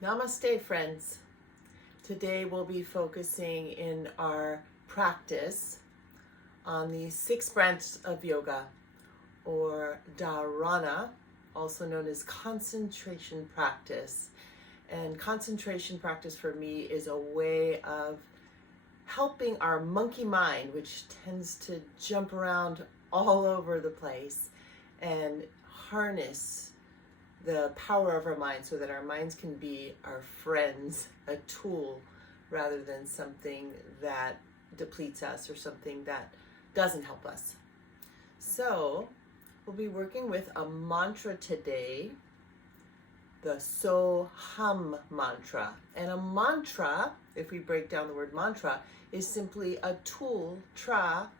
Namaste, friends. Today we'll be focusing in our practice on the sixth branch of yoga, or dharana, also known as concentration practice. And concentration practice for me is a way of helping our monkey mind, which tends to jump around all over the place, and harness the power of our mind so that our minds can be our friends, a tool, rather than something that depletes us or something that doesn't help us. So we'll be working with a mantra today, the Soham mantra. And a mantra, if we break down the word mantra, is simply a tool, tra,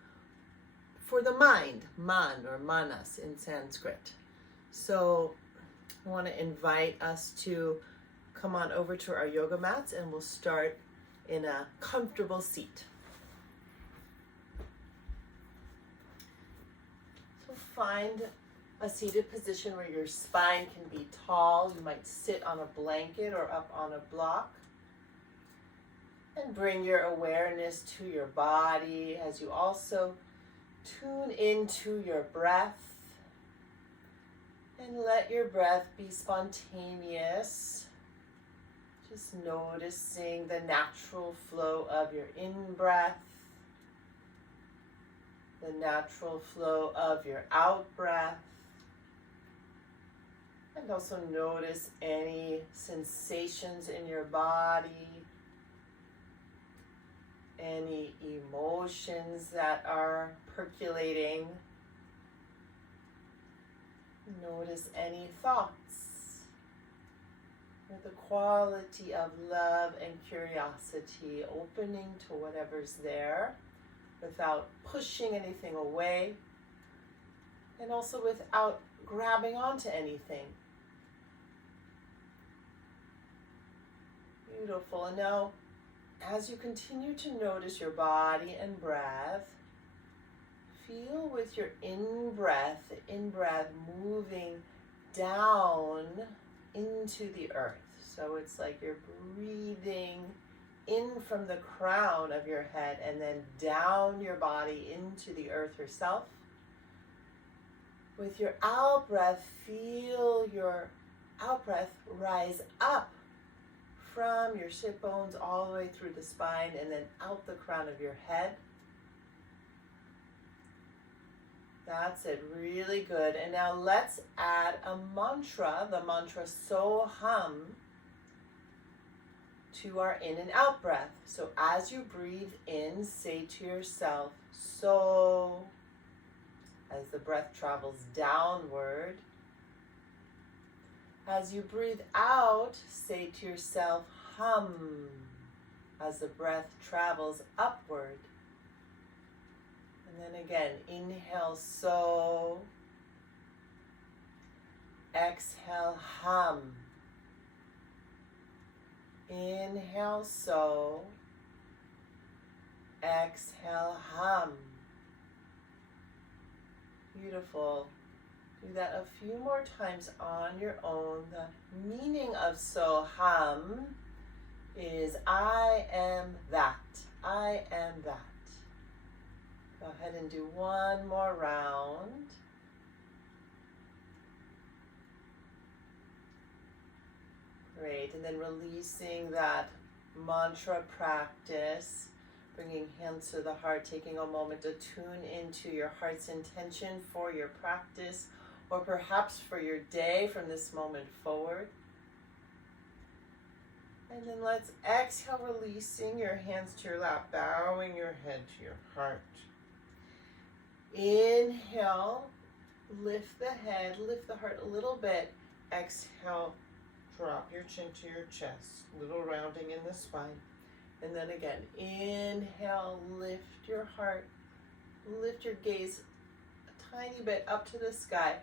for the mind, man or manas in Sanskrit. So I want to invite us to come on over to our yoga mats, and we'll start in a comfortable seat. So find a seated position where your spine can be tall. You might sit on a blanket or up on a block. And bring your awareness to your body as you also tune into your breath. And let your breath be spontaneous. Just noticing the natural flow of your in-breath, the natural flow of your out-breath. And also notice any sensations in your body, any emotions that are percolating. Notice any thoughts with the quality of love and curiosity, opening to whatever's there without pushing anything away, and also without grabbing onto anything. Beautiful. And now, as you continue to notice your body and breath, feel with your in-breath moving down into the earth. So it's like you're breathing in from the crown of your head and then down your body into the earth herself. With your out-breath, feel your out-breath rise up from your sit bones all the way through the spine and then out the crown of your head. That's it, really good. And now let's add a mantra, the mantra Soham, to our in and out breath. So as you breathe in, say to yourself, so, as the breath travels downward. As you breathe out, say to yourself, hum, as the breath travels upward. And then again, inhale, so. Exhale, hum. Inhale, so. Exhale, hum. Beautiful. Do that a few more times on your own. The meaning of Soham is I am that. I am that. Go ahead and do one more round. Great, and then releasing that mantra practice, bringing hands to the heart, taking a moment to tune into your heart's intention for your practice, or perhaps for your day from this moment forward. And then let's exhale, releasing your hands to your lap, bowing your head to your heart. Inhale, lift the head, lift the heart a little bit. Exhale, drop your chin to your chest, little rounding in the spine. And then again, inhale, lift your heart, lift your gaze a tiny bit up to the sky.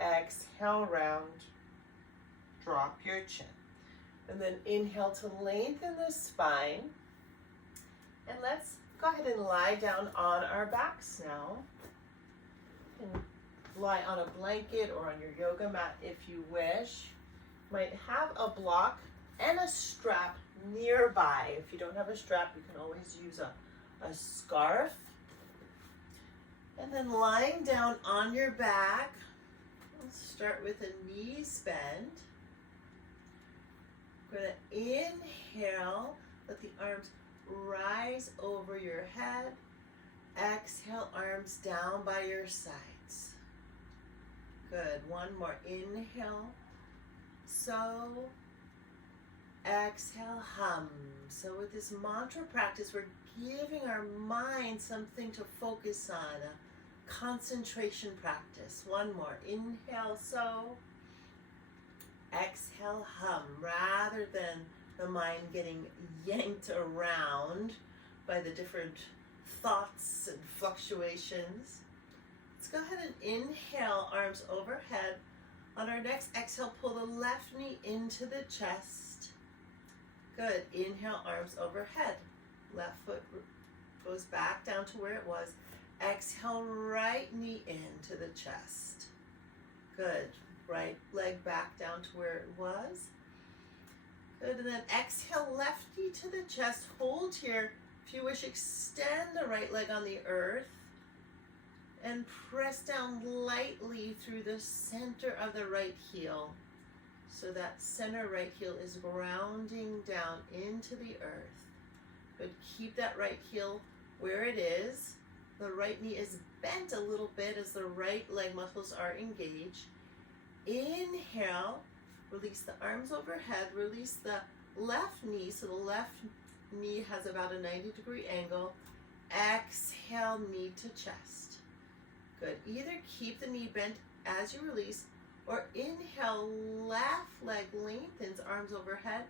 Exhale, round, drop your chin. And then inhale to lengthen the spine. And let's go ahead and lie down on our backs now. And lie on a blanket or on your yoga mat if you wish. You might have a block and a strap nearby. If you don't have a strap, you can always use a scarf. And then lying down on your back, let's start with a knees bend. We're going to inhale, let the arms rise over your head. Exhale, arms down by your sides. Good. One more. Inhale. So. Exhale, hum. So with this mantra practice, we're giving our mind something to focus on, a concentration practice. One more. Inhale, so. Exhale, hum, rather than the mind getting yanked around by the different thoughts and fluctuations. Let's go ahead and inhale, arms overhead. On our next exhale, pull the left knee into the chest. Good. Inhale, arms overhead. Left foot goes back down to where it was. Exhale, right knee into the chest. Good. Right leg back down to where it was. Good, and then exhale, left knee to the chest. Hold here. If you wish, extend the right leg on the earth and press down lightly through the center of the right heel. So that center right heel is grounding down into the earth. But keep that right heel where it is. The right knee is bent a little bit as the right leg muscles are engaged. Inhale, release the arms overhead, release the left knee, so the left knee has about a 90-degree angle. Exhale, knee to chest. Good. Either keep the knee bent as you release, or inhale, left leg lengthens, arms overhead.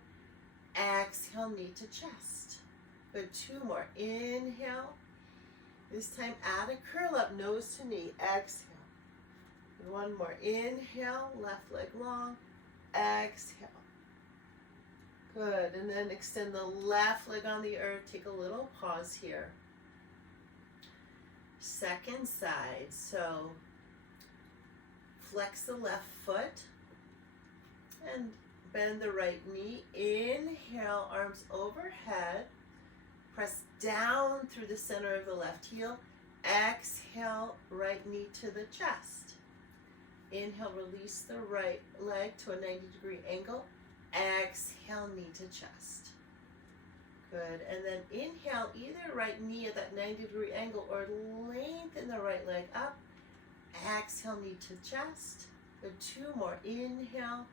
Exhale, knee to chest. Good. Two more. Inhale. This time add a curl up, nose to knee. Exhale. One more. Inhale, left leg long. Exhale. Good. And then extend the left leg on the earth. Take a little pause here. Second side. So flex the left foot and bend the right knee. Inhale, arms overhead. Press down through the center of the left heel. Exhale, right knee to the chest. Inhale, release the right leg to a 90-degree angle. Exhale, knee to chest. Good. And then inhale, either right knee at that 90-degree angle or lengthen the right leg up. Exhale, knee to chest. Good. Two more. Inhale.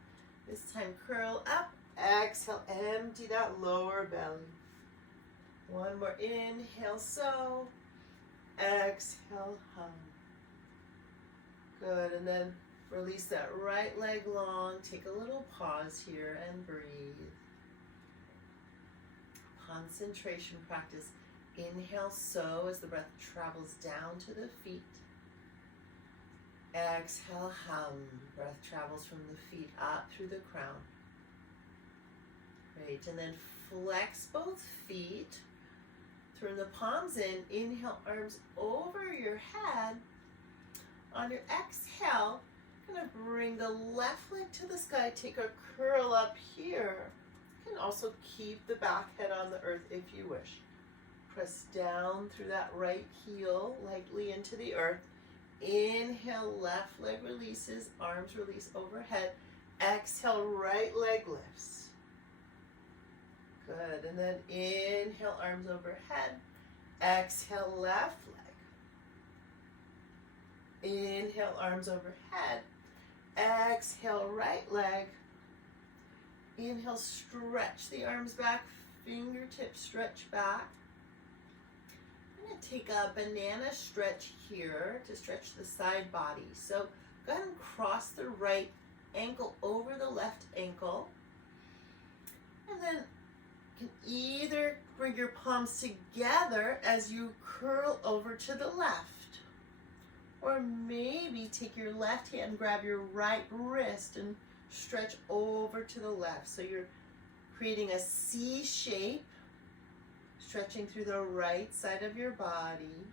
This time curl up. Exhale, empty that lower belly. One more. Inhale, so. Exhale, hum. Good. And then release that right leg long. Take a little pause here and breathe. Concentration practice. Inhale, so, as the breath travels down to the feet. Exhale, hum. Breath travels from the feet up through the crown. Great. And then flex both feet. Turn the palms in. Inhale, arms over your head. On your exhale, I'm going to bring the left leg to the sky. Take a curl up here. You can also keep the back head on the earth if you wish. Press down through that right heel lightly into the earth. Inhale, left leg releases, arms release overhead. Exhale, right leg lifts. Good. And then inhale, arms overhead. Exhale, left leg. Inhale, arms overhead. Exhale, right leg. Inhale, stretch the arms back, fingertips stretch back. I'm going to take a banana stretch here to stretch the side body. So go ahead and cross the right ankle over the left ankle. And then you can either bring your palms together as you curl over to the left. Or maybe take your left hand, grab your right wrist and stretch over to the left. So you're creating a C shape, stretching through the right side of your body.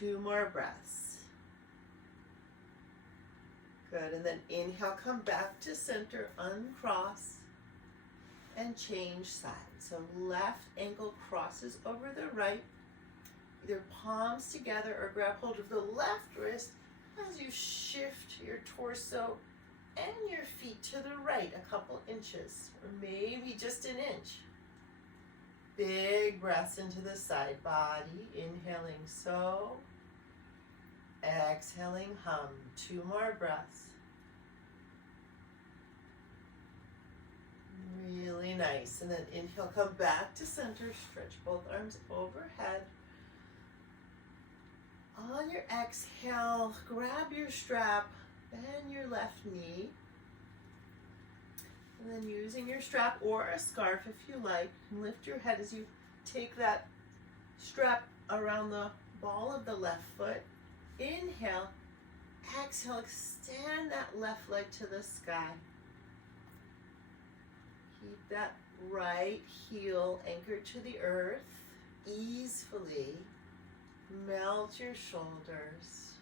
Two more breaths. Good. And then inhale, come back to center, uncross. and change sides. So left ankle crosses over the right, either palms together or grab hold of the left wrist as you shift your torso and your feet to the right a couple inches, or maybe just an inch. Big breaths into the side body, inhaling so, exhaling hum. 2 more breaths. Really nice. And then inhale, come back to center, stretch both arms overhead. On your exhale, grab your strap, bend your left knee. And then using your strap or a scarf if you like, and lift your head as you take that strap around the ball of the left foot. Inhale, exhale, extend that left leg to the sky. Keep that right heel anchored to the earth easily. Melt your shoulders.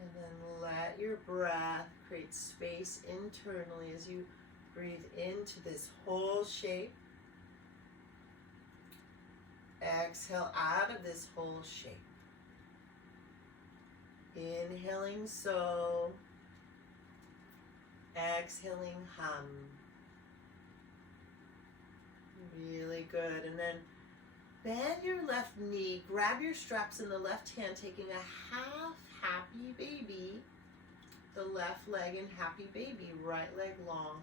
And then let your breath create space internally as you breathe into this whole shape. Exhale out of this whole shape. Inhaling so. Exhaling hum. Really good. And then bend your left knee, grab your straps in the left hand, taking a half happy baby, the left leg in happy baby, right leg long.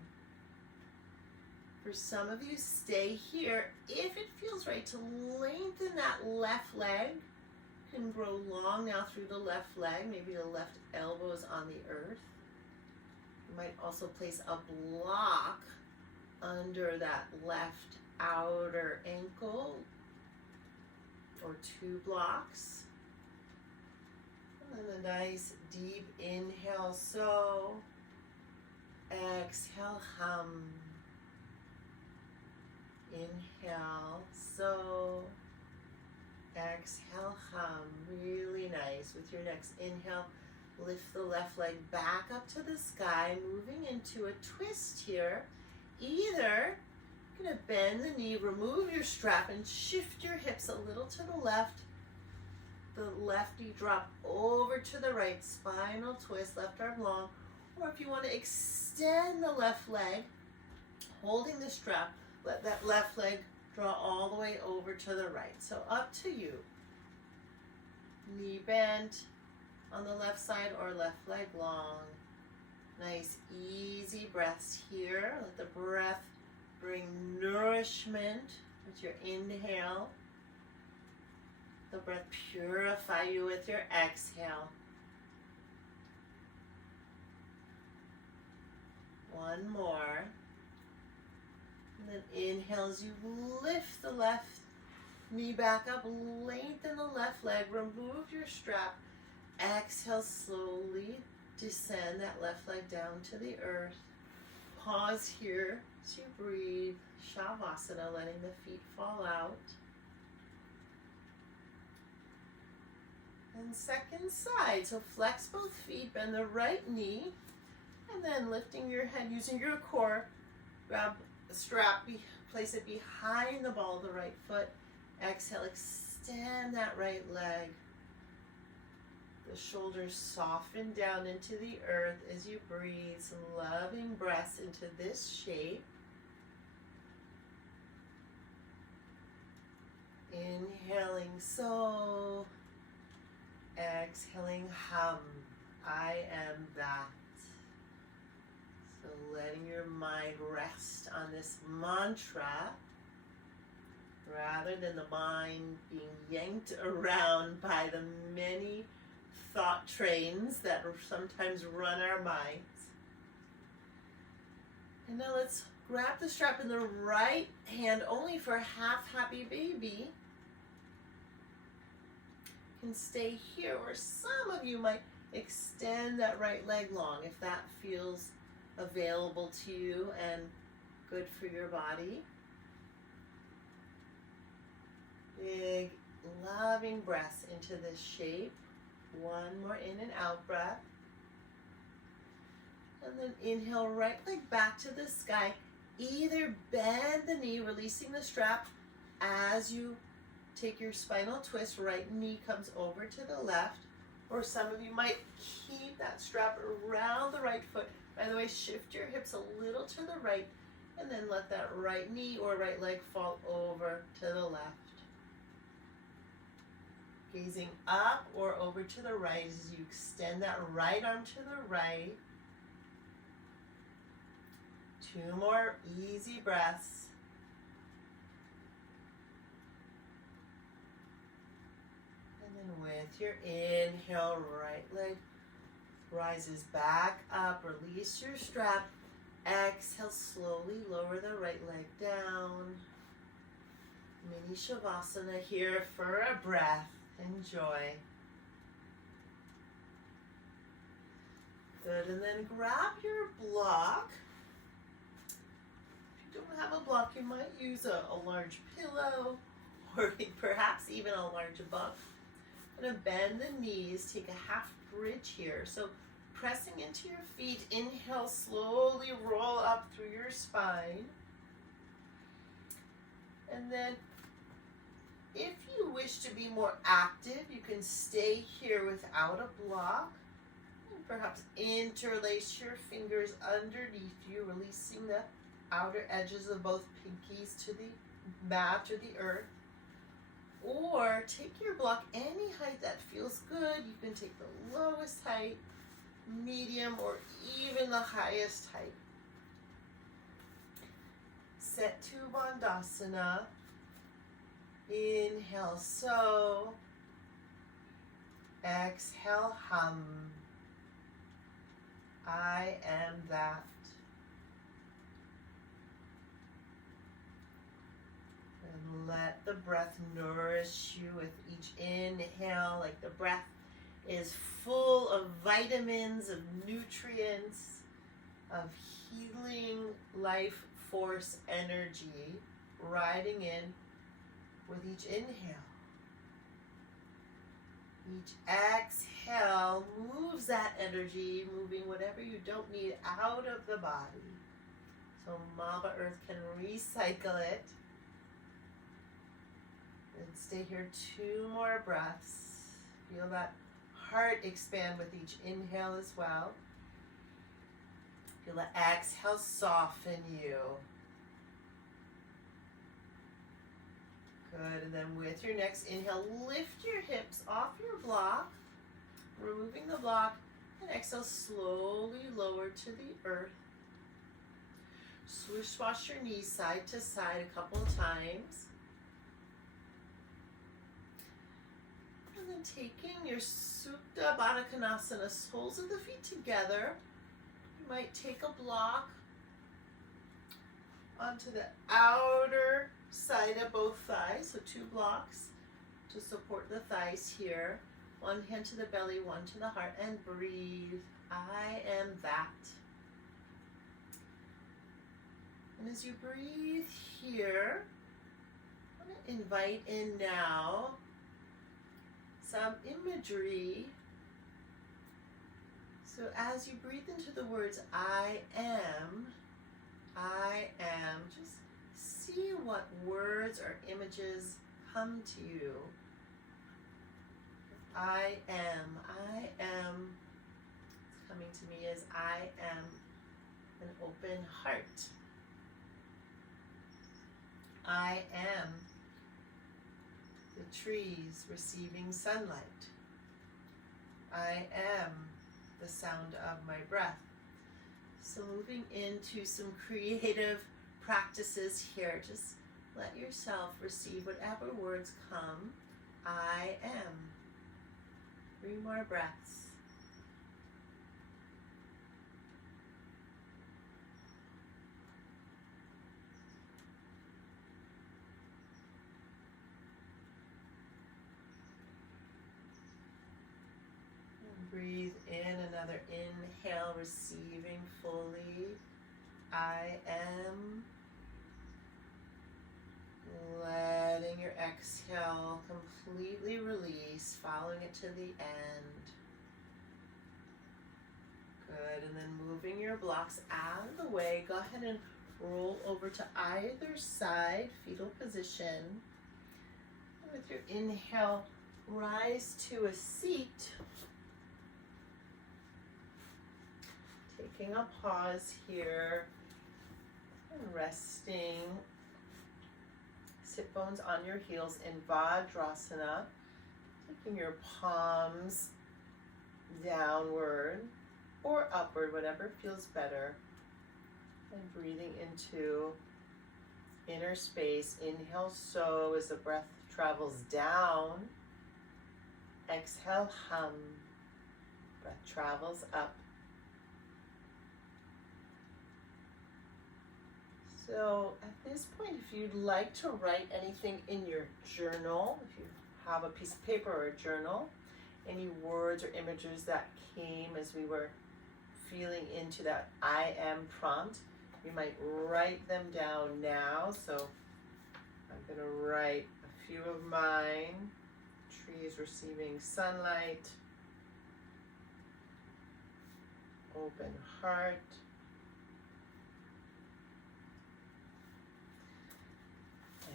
For some of you, stay here. If it feels right to lengthen that left leg, can grow long now through the left leg, maybe the left elbow is on the earth. You might also place a block under that left outer ankle, or 2 blocks. And then a nice deep inhale, so. Exhale, hum. Inhale, so. Exhale, hum. Really nice. With your next inhale, lift the left leg back up to the sky, moving into a twist here. Either you're going to bend the knee, remove your strap, and shift your hips a little to the left. The left knee drop over to the right, spinal twist, left arm long. Or if you want to extend the left leg, holding the strap, let that left leg draw all the way over to the right. So up to you. Knee bent on the left side or left leg long. Nice easy breaths here. Let the breath bring nourishment with your inhale. The breath purify you with your exhale. One more. And then inhale as you lift the left knee back up, lengthen the left leg, remove your strap. Exhale, slowly descend that left leg down to the earth. Pause here as you breathe. Shavasana, letting the feet fall out. And second side, so flex both feet, bend the right knee, and then lifting your head using your core, grab the strap, place it behind the ball of the right foot. Exhale, extend that right leg. The shoulders soften down into the earth as you breathe some loving breaths into this shape. Inhaling so. Exhaling hum. I am that. So letting your mind rest on this mantra rather than the mind being yanked around by the many thought trains that sometimes run our minds. And now let's grab the strap in the right hand only for half happy baby. Can stay here, or some of you might extend that right leg long if that feels available to you and good for your body. Big loving breaths into this shape. One more in and out breath. And then inhale, right leg back to the sky. either bend the knee, releasing the strap as you take your spinal twist, right knee comes over to the left, or some of you might keep that strap around the right foot. By the way, shift your hips a little to the right, and then let that right knee or right leg fall over to the left. Gazing up or over to the right as you extend that right arm to the right. 2 more easy breaths. And then with your inhale, right leg rises back up. Release your strap. Exhale, slowly lower the right leg down. Mini Shavasana here for a breath. Enjoy. Good, and then grab your block. If you don't have a block, you might use a large pillow or perhaps even a large book. I'm going to bend the knees, take a half bridge here. So pressing into your feet, inhale, slowly roll up through your spine. And then if you wish to be more active, you can stay here without a block. And perhaps interlace your fingers underneath you, releasing the outer edges of both pinkies to the mat or the earth. Or take your block any height that feels good. You can take the lowest height, medium, or even the highest height. Set to Bandhasana. Inhale, so. Exhale, hum. I am that. And let the breath nourish you with each inhale, like the breath is full of vitamins, of nutrients, of healing life force energy riding in with each inhale. Each exhale moves that energy, moving whatever you don't need out of the body. So Mama Earth can recycle it. And stay here 2 more breaths. Feel that heart expand with each inhale as well. Feel the exhale soften you. Good, and then with your next inhale, lift your hips off your block, removing the block, and exhale, slowly lower to the earth. Swish swash your knees side to side a couple of times. And then taking your Supta Baddha Konasana, soles of the feet together, you might take a block onto the outer side of both thighs, so 2 blocks to support the thighs here. 1 hand to the belly, 1 to the heart, and breathe. I am that. And as you breathe here, I'm going to invite in now some imagery. So as you breathe into the words I am, just see what words or images come to you. I am, what's coming to me is I am an open heart. I am the trees receiving sunlight. I am the sound of my breath. So moving into some creative practices here, just let yourself receive whatever words come. I am. 3 more breaths. Breathe in another inhale, receiving fully. I am. Letting your exhale completely release, following it to the end. Good, and then moving your blocks out of the way, go ahead and Roll over to either side, fetal position. And with your inhale, rise to a seat. Taking a pause here and resting. Sit bones on your heels in Vajrasana. Taking your palms downward or upward, whatever feels better. And breathing into inner space. Inhale, so as the breath travels down. Exhale, hum. Breath travels up. So at this point, if you'd like to write anything in your journal, if you have a piece of paper or a journal, any words or images that came as we were feeling into that I am prompt, you might write them down now. So I'm going to write a few of mine. Trees receiving sunlight. Open heart.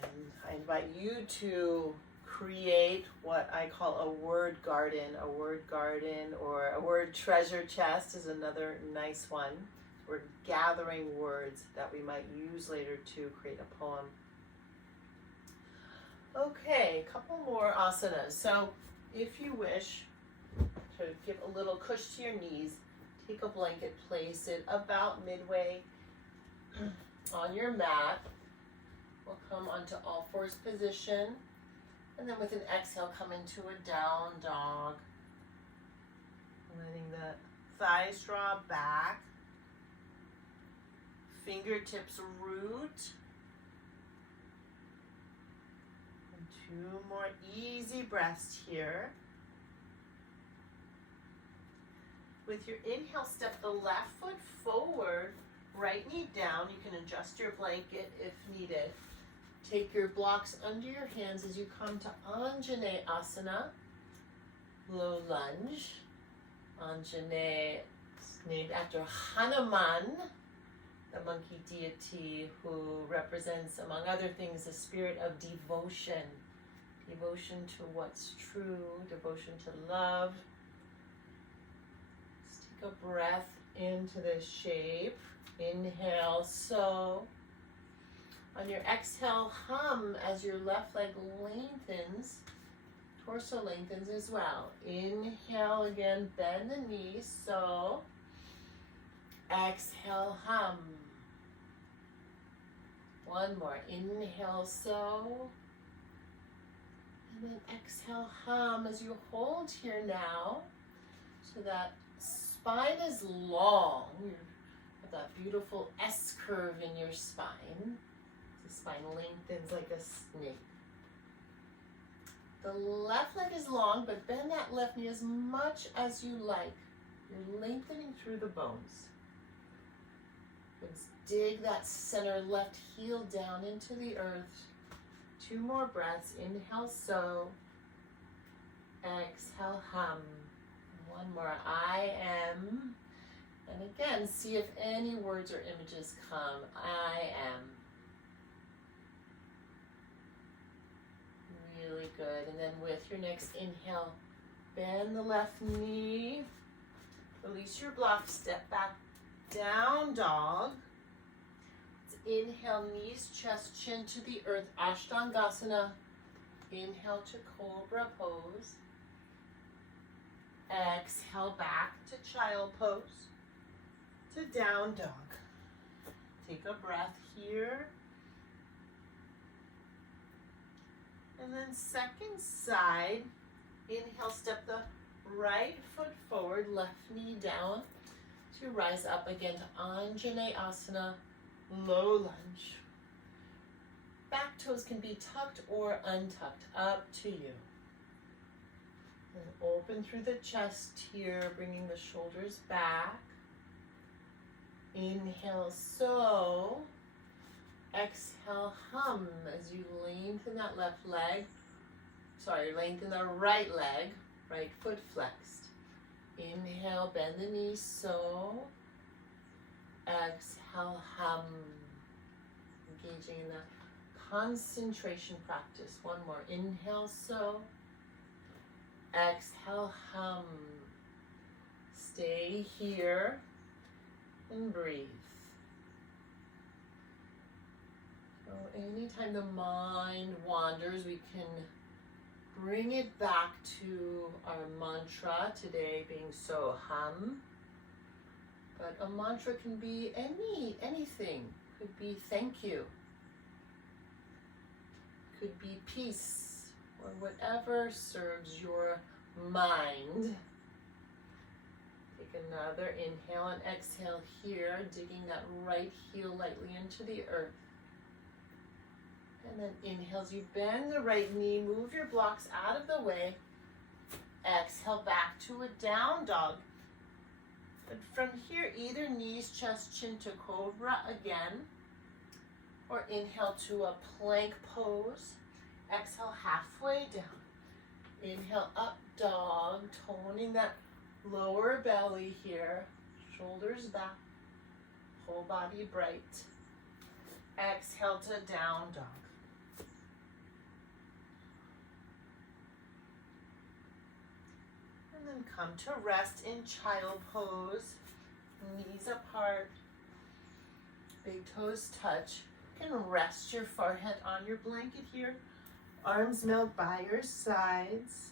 And I invite you to create what I call a word garden. A word garden or a word treasure chest is another nice one. We're gathering words that we might use later to create a poem. Okay, a couple more asanas. So if you wish to give a little push to your knees, take a blanket, place it about midway on your mat. We'll come onto all fours position. And then with an exhale, come into a down dog. Letting the thighs draw back. Fingertips root. And two more easy breaths here. With your inhale, step the left foot forward, right knee down. You can adjust your blanket if needed. Take your blocks under your hands as you come to Anjaneyasana, low lunge. Anjaneya is named after Hanuman, the monkey deity who represents, among other things, the spirit of devotion. Devotion to what's true, devotion to love. Just take a breath into this shape. Inhale, so. On your exhale, hum as your left leg lengthens, torso lengthens as well. Inhale again, bend the knees, so. Exhale, hum. One more. Inhale, so. And then exhale, hum as you hold here now. So that spine is long. You have that beautiful S curve in your spine. The spine lengthens like a snake. The left leg is long, but bend that left knee as much as you like. You're lengthening through the bones. Let's dig that center left heel down into the earth. Two more breaths. Inhale, so. Exhale, hum. One more. I am. And again, see if any words or images come. I am. Really good. And then with your next inhale, bend the left knee. Release your block. Step back. Down dog. Inhale, knees, chest, chin to the earth, Ashtangasana. Inhale to cobra pose. Exhale back to child pose. To down dog. Take a breath here. And then second side. Inhale, step the right foot forward, left knee down to rise up again to Anjaneyasana. Low lunge. Back toes can be tucked or untucked, up to you. And open through the chest here, bringing the shoulders back. Inhale, so. Exhale, hum as you lengthen that left leg. Lengthen the right leg, right foot flexed. Inhale, bend the knees, so. Exhale, hum. Engaging in that concentration practice. One more. Inhale, so. Exhale, hum. Stay here and breathe. So anytime the mind wanders, we can bring it back to our mantra, today being so hum. But a mantra can be anything. Could be thank you. Could be peace, or whatever serves your mind. Take another inhale and exhale here, digging that right heel lightly into the earth. And then inhale as you bend the right knee, move your blocks out of the way. Exhale back to a down dog. But from here, either knees, chest, chin to cobra again. Or inhale to a plank pose. Exhale halfway down. Inhale up dog, toning that lower belly here. Shoulders back, whole body bright. Exhale to down dog. And then come to rest in child pose. Knees apart, big toes touch. You can rest your forehead on your blanket here. Arms melt by your sides.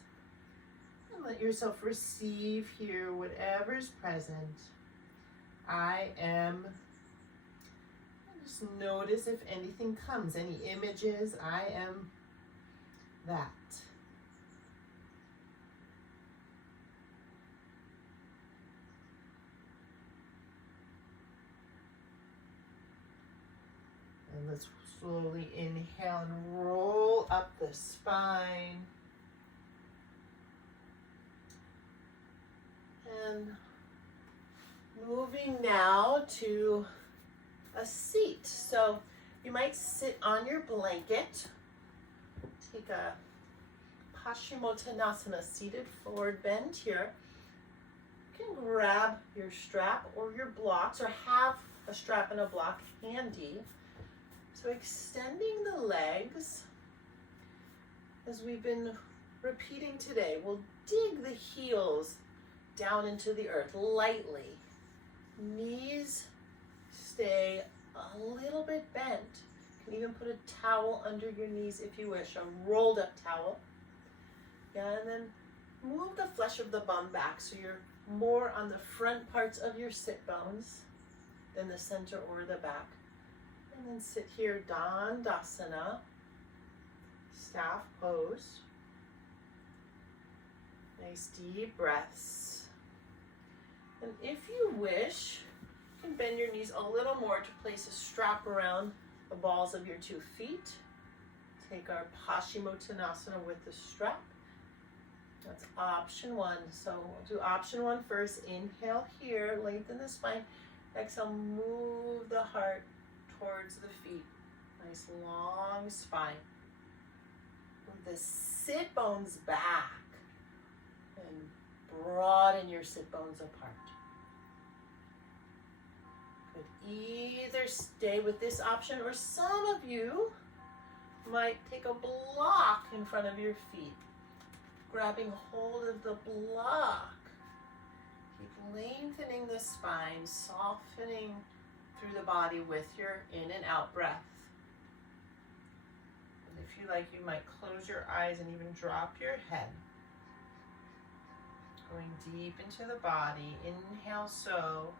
And let yourself receive here whatever's present. I am. And just notice if anything comes, any images. I am that. And let's slowly inhale and roll up the spine. And moving now to a seat. So you might sit on your blanket. Take a Paschimottanasana, seated forward bend here. You can grab your strap or your blocks, or have a strap and a block handy. So extending the legs, as we've been repeating today, we'll dig the heels down into the earth lightly. Knees stay a little bit bent. You can even put a towel under your knees if you wish, a rolled up towel. Yeah, and then move the flesh of the bum back so you're more on the front parts of your sit bones than the center or the back. And then sit here, Dandasana, staff pose. Nice deep breaths. And if you wish, you can bend your knees a little more to place a strap around the balls of your 2 feet. Take our Paschimottanasana with the strap. That's option 1. So we'll do option 1 first. Inhale here, lengthen the spine. Exhale, move the heart towards the feet. Nice long spine. Move the sit bones back and broaden your sit bones apart. Could either stay with this option, or some of you might take a block in front of your feet, grabbing hold of the block. Keep lengthening the spine, softening through the body with your in and out breath. And if you like, you might close your eyes and even drop your head. Going deep into the body. Inhale, so.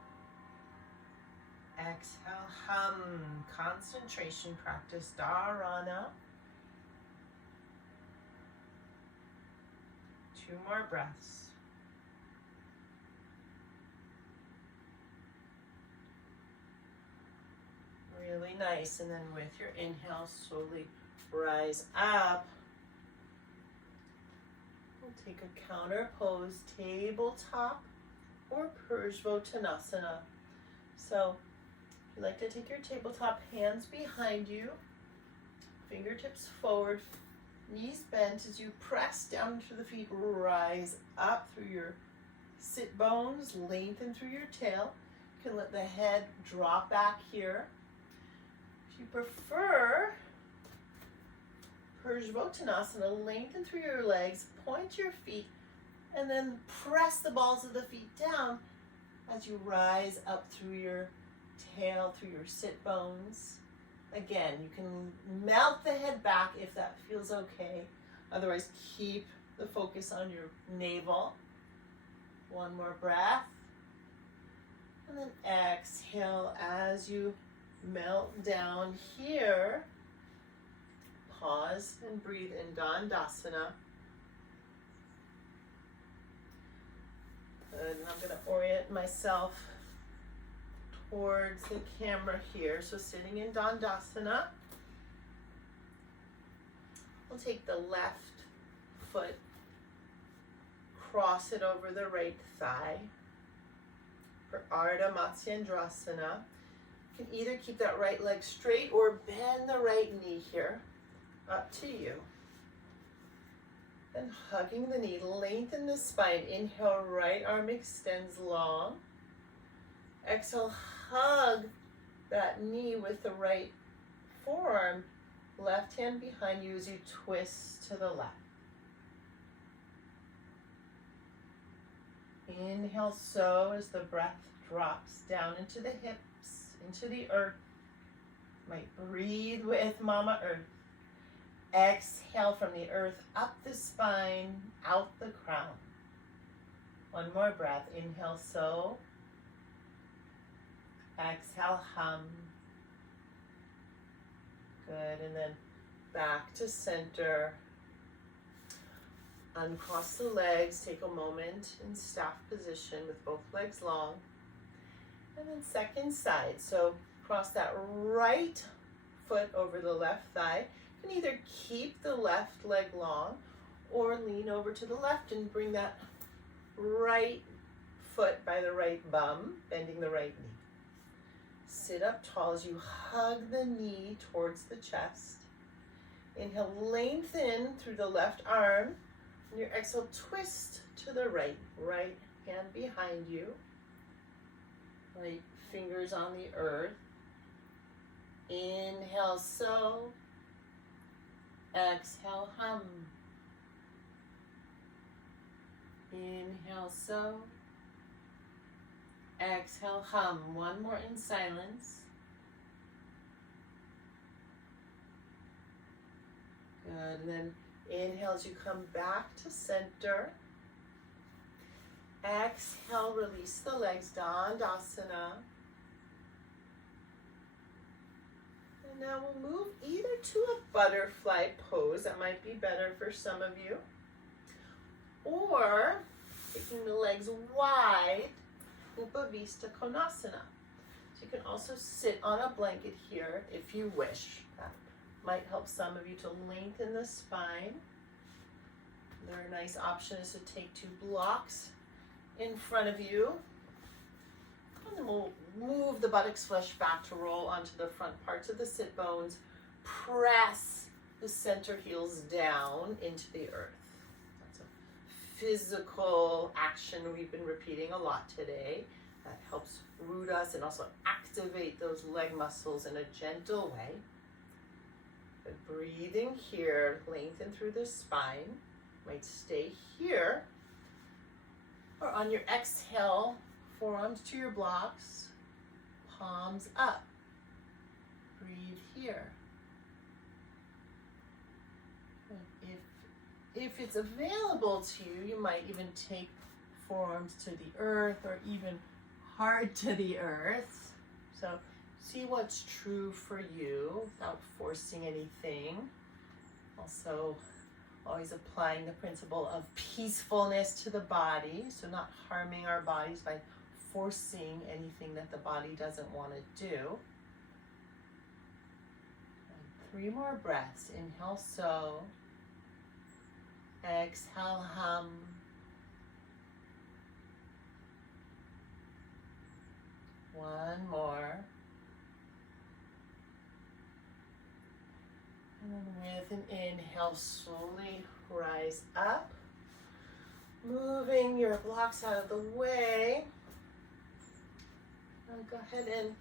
Exhale, hum. Concentration practice, dharana. 2 more breaths. Really nice. And then with your inhale, slowly rise up. We'll take a counter pose, tabletop or Paschimottanasana. So if you like to take your tabletop, hands behind you, fingertips forward, knees bent as you press down through the feet, rise up through your sit bones, lengthen through your tail. You can let the head drop back here. If you prefer Parsvottanasana, lengthen through your legs, point your feet, and then press the balls of the feet down as you rise up through your tail, through your sit bones. Again, you can melt the head back if that feels okay. Otherwise, keep the focus on your navel. One more breath. And then exhale as you melt down here. Pause and breathe in Dandasana. Good, and I'm going to orient myself towards the camera here. So sitting in Dandasana, we'll take the left foot, cross it over the right thigh. For Ardha Matsyendrasana, you can either keep that right leg straight or bend the right knee here, up to you. Then hugging the knee, lengthen the spine. Inhale, right arm extends long. Exhale, hug that knee with the right forearm. Left hand behind you as you twist to the left. Inhale, so as the breath drops down into the hips, into the earth. Might breathe with Mama Earth. Exhale from the earth, up the spine, out the crown. One more breath. Inhale, so. Exhale, hum. Good, and then back to center. Uncross the legs, take a moment in staff position with both legs long. And then second side, so cross that right foot over the left thigh. You can either keep the left leg long or lean over to the left and bring that right foot by the right bum, bending the right knee. Sit up tall as you hug the knee towards the chest. Inhale, lengthen through the left arm. And your exhale, twist to the right. Right hand behind you. Right fingers on the earth. Inhale, so. Exhale, hum. Inhale, so. Exhale, hum. One more in silence. Good. And then inhale as you come back to center. Exhale, release the legs, Dandasana. And now we'll move either to a butterfly pose, that might be better for some of you, or taking the legs wide, Upavista Konasana. So you can also sit on a blanket here if you wish. That might help some of you to lengthen the spine. Another nice option is to take two blocks in front of you. And then we'll move the buttocks flesh back to roll onto the front parts of the sit bones. Press the center heels down into the earth. That's a physical action we've been repeating a lot today. That helps root us and also activate those leg muscles in a gentle way. But breathing here, lengthen through the spine. Might stay here. Or on your exhale, forearms to your blocks, palms up. Breathe here. If it's available to you, you might even take forearms to the earth or even heart to the earth. So see what's true for you without forcing anything. Also, always applying the principle of peacefulness to the body, so not harming our bodies by forcing anything that the body doesn't want to do. And 3 more breaths. Inhale, so. Exhale, hum. One more. And then with an inhale, slowly rise up. Moving your blocks out of the way. Now go ahead and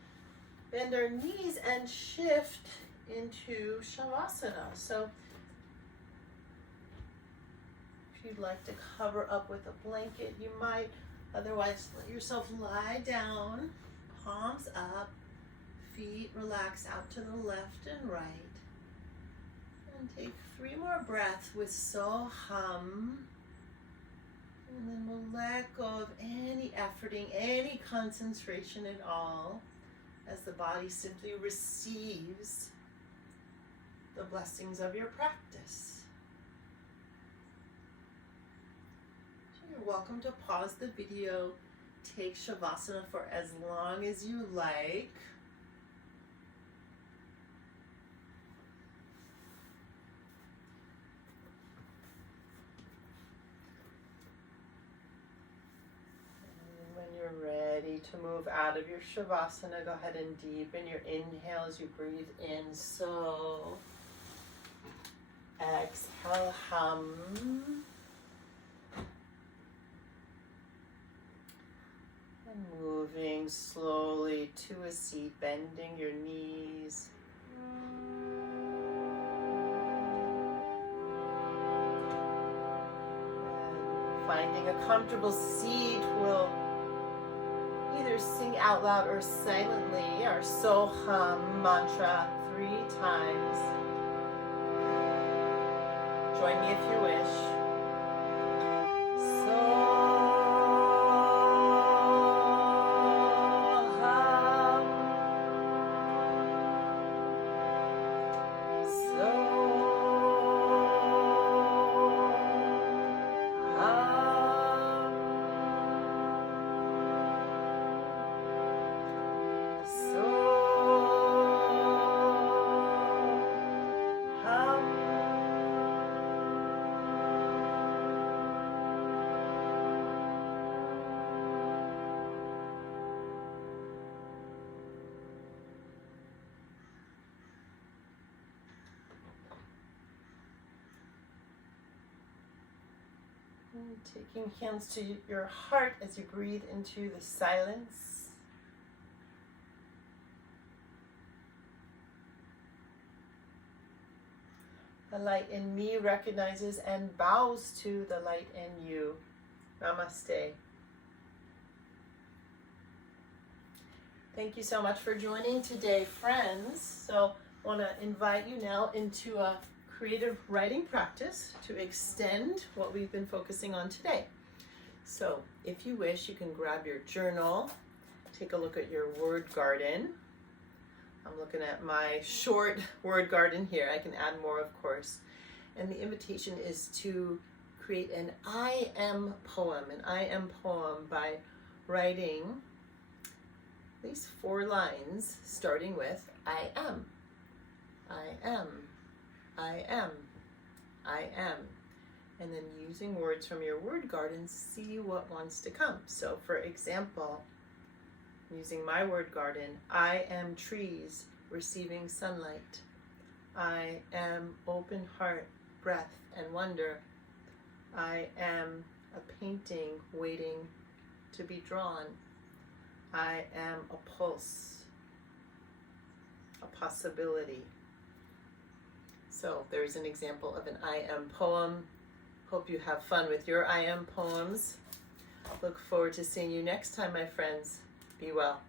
bend our knees and shift into Shavasana. So if you'd like to cover up with a blanket, you might. Otherwise, let yourself lie down, palms up, feet relax out to the left and right. And take 3 more breaths with Soham. And then we'll let go of any efforting, any concentration at all, as the body simply receives the blessings of your practice. So you're welcome to pause the video, take Shavasana for as long as you like. Ready to move out of your Shavasana, go ahead and deepen your inhale as you breathe in. So exhale, hum. And moving slowly to a seat, bending your knees. And finding a comfortable seat, will either sing out loud or silently our Soham mantra 3 times. Join me if you wish. Taking hands to your heart as you breathe into the silence. The light in me recognizes and bows to the light in you. Namaste. Thank you so much for joining today, friends. So I want to invite you now into a creative writing practice to extend what we've been focusing on today. So if you wish, you can grab your journal, take a look at your word garden. I'm looking at my short word garden here. I can add more, of course. And the invitation is to create an I am poem by writing at least 4 lines, starting with I am, I am, I am, I am. And then using words from your word garden, see what wants to come. So for example, using my word garden, I am trees receiving sunlight. I am open heart, breath, and wonder. I am a painting waiting to be drawn. I am a pulse, a possibility. So there's an example of an I am poem. Hope you have fun with your I am poems. Look forward to seeing you next time, my friends. Be well.